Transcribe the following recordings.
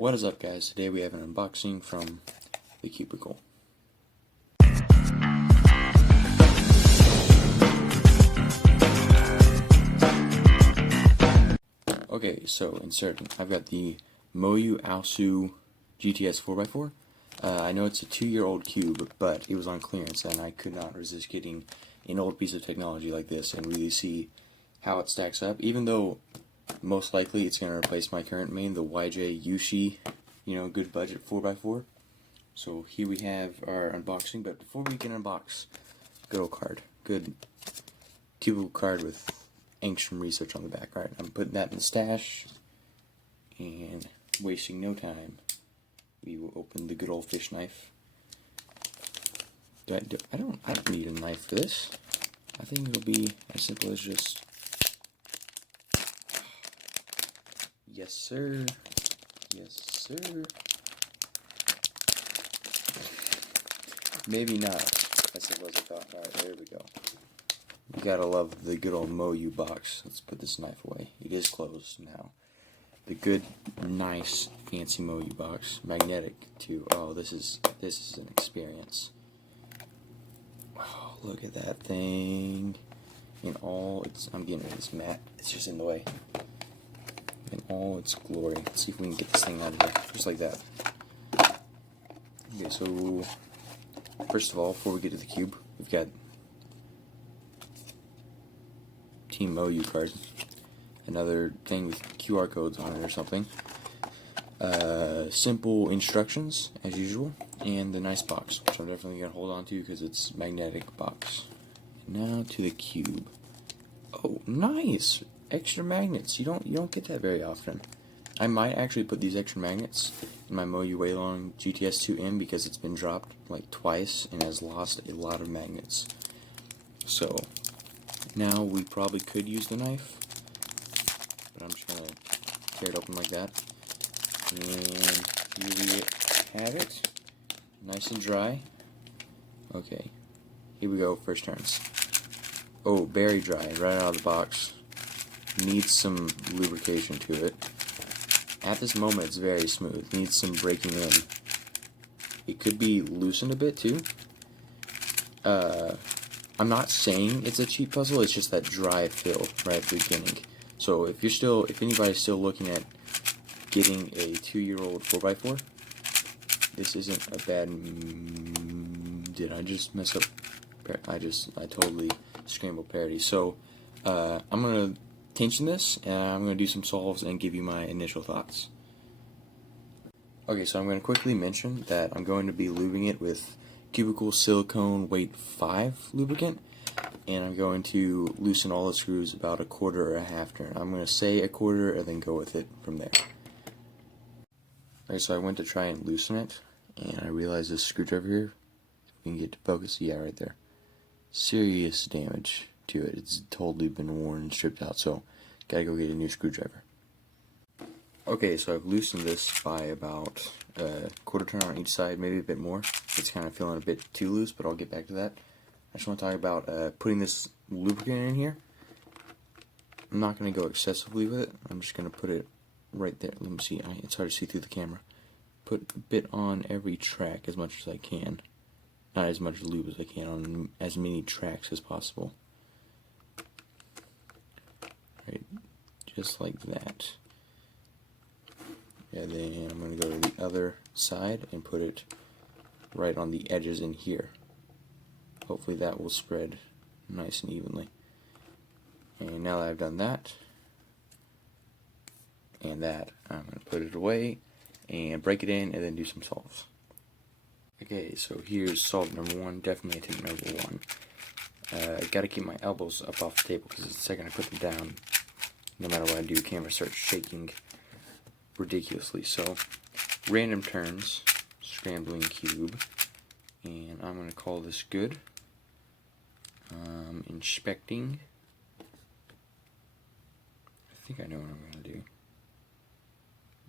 What is up, guys? Today we have an unboxing from the cubicle. Okay, so inserting, I've got the MOYU Aosu GTSM 4x4. I know it's a 2-year-old cube, but it was on clearance and I could not resist getting an old piece of technology like this and really see how it stacks up, even though most likely it's going to replace my current main, the YJ Yushi, good budget 4x4. So here we have our unboxing, but before we can unbox, good old card, good cubicle card with angstrom research on the back. Alright, I'm putting that in the stash, and wasting no time, we will open the good old fish knife. I don't need a knife for this. I think it'll be as simple as just, yes sir, yes sir. Maybe not as simple as I thought. Alright, there we go. You gotta love the good old MOYU box. Let's put this knife away. It is closed now. The good, nice, fancy MOYU box. Magnetic too. Oh, this is an experience. Oh, look at that thing. In all its, I'm getting rid of this mat. It's just in the way. In all its glory. Let's see if we can get this thing out of here. Just like that. Okay, so first of all, before we get to the cube, we've got Team MOYU card. Another thing with QR codes on it or something. Simple instructions, as usual, and the nice box, which I'm definitely going to hold on to because it's magnetic box. Now to the cube. Oh, nice! Extra magnets. You don't get that very often. I might actually put these extra magnets in my MOYU Aosu GTSM because it's been dropped like twice and has lost a lot of magnets. So now we probably could use the knife, but I'm just gonna tear it open like that. And here we have it, nice and dry. Okay, here we go. First turns. Oh, very dry, right out of the box. Needs some lubrication to it. At this moment, it's very smooth. Needs some breaking in. It could be loosened a bit too. I'm not saying it's a cheap puzzle. It's just that dry feel right at the beginning. So if anybody's still looking at getting a 2-year-old 4x4, this isn't a bad. Did I just mess up? I totally scrambled parity. So I'm gonna tension this, and I'm going to do some solves and give you my initial thoughts. Okay, so I'm going to quickly mention that I'm going to be lubing it with cubicle silicone weight 5 lubricant, and I'm going to loosen all the screws about a quarter or a half turn. I'm going to say a quarter and then go with it from there. Okay, so I went to try and loosen it, and I realized this screwdriver here, if we can get to focus, yeah, right there. Serious damage to it. It's totally been worn and stripped out, so gotta go get a new screwdriver. Okay, so I've loosened this by about a quarter turn on each side, maybe a bit more. It's kind of feeling a bit too loose, but I'll get back to that. I just want to talk about putting this lubricant in here. I'm not going to go excessively with it. I'm just going to put it right there. Let me see. It's hard to see through the camera. Put a bit on every track as much as I can. Not as much lube as I can, on as many tracks as possible. Right, just like that. And then I'm going to go to the other side and put it right on the edges in here. Hopefully that will spread nice and evenly. And now that I've done that, and that, I'm going to put it away and break it in and then do some solves. Okay, so here's solve number 1, definitely take number 1. Got to keep my elbows up off the table because the second I put them down, no matter what I do, the camera starts shaking ridiculously. So, random turns, scrambling cube, and I'm going to call this good. Inspecting. I think I know what I'm going to do.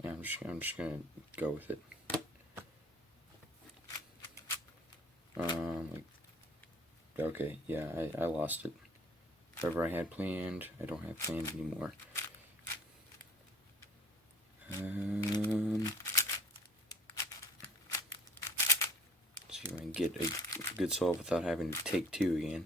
Yeah, I'm just going to go with it. Okay, yeah, I lost it. Whatever I had planned, I don't have planned anymore. get a good solve without having to take two again.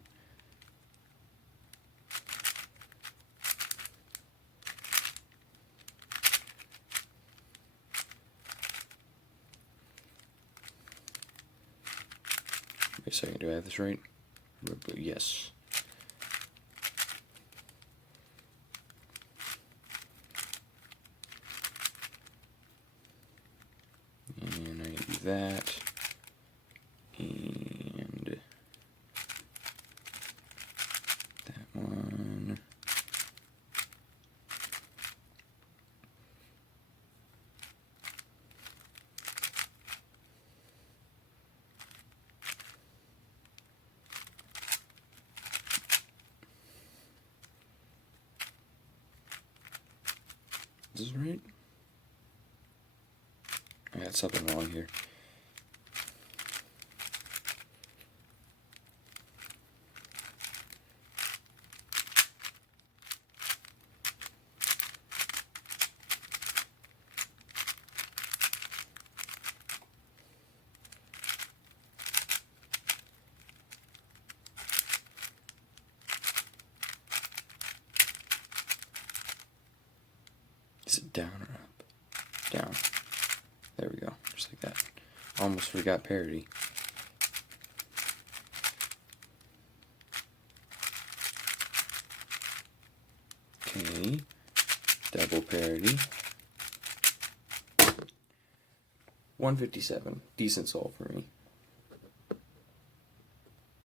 Wait a second, do I have this right? Yes. And I do that. And that one. Is this right? I got something wrong here. Is it down or up? Down. There we go, just like that. Almost forgot parity. Okay, double parity. 157, decent solve for me.